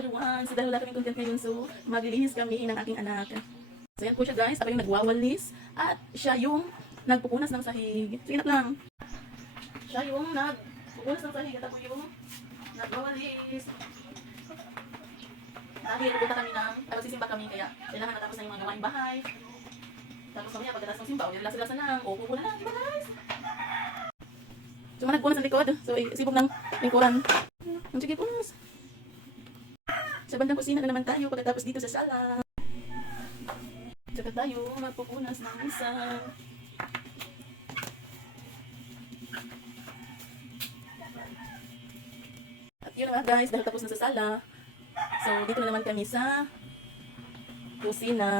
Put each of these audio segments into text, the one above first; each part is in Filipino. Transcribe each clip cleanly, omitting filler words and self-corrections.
everyone. So dahil wala kaming content ngayon, so maglilinis kami ng aking anak. So yan po siya guys, ako yung nagwawalis at siya yung nagpupunas ng sahig. So inat lang. Siya yung nagpupunas ng sahig at ako yung nagwawalis. Dahil pupunta kami magsisimba kami kaya kailangan natapos na yung mga gawaing bahay. Tapos mamaya pagkatapos ng simba, o nilasa-lasa na, o pupo na lang, diba guys? So managpunas ang likod, so isibog ng lingkuran. Sige punas. Sa bandang kusina na naman tayo pagkatapos dito sa sala. Saka tayo magpupunas ng isa. At yun na guys, dahil tapos na sa sala. So dito na naman kami sa kusina.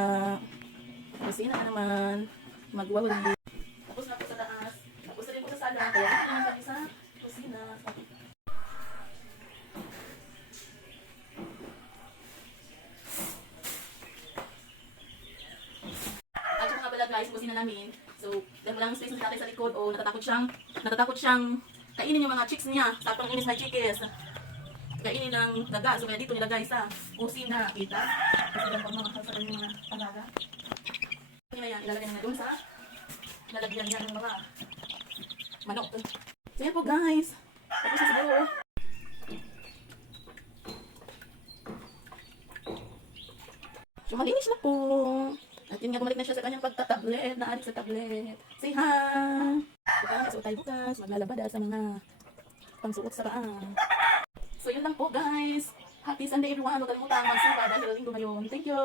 Kusina na naman. Magwawali. Tapos na po sa taas. Tapos na rin po sa sala. Kaya dito naman kami sa kusina. Guys, kusina namin. So, dahil walang space na sa likod o natatakot siyang kainin yung mga chicks niya. Sakto ng inis na chicks. Kainin ng daga. So, kaya dito nilagay sa kusina. Kita. Kasi lang pag mga kalsa yung mga palaga. Kaya yan, ilalagay na doon sa lalagyan niya ng mga manok. So, yan po guys. Tapos na siguro. So, malinis na po. At yun nga, bumalik na siya sa kanyang pagtatablet, naadik sa tablet. Say hi! So tayo bukas, maglalabada sa mga pangsuot sa paa. So yun lang po guys. Happy Sunday everyone. Huwag kalimutan magsimba dahil linggo ngayon. Thank you!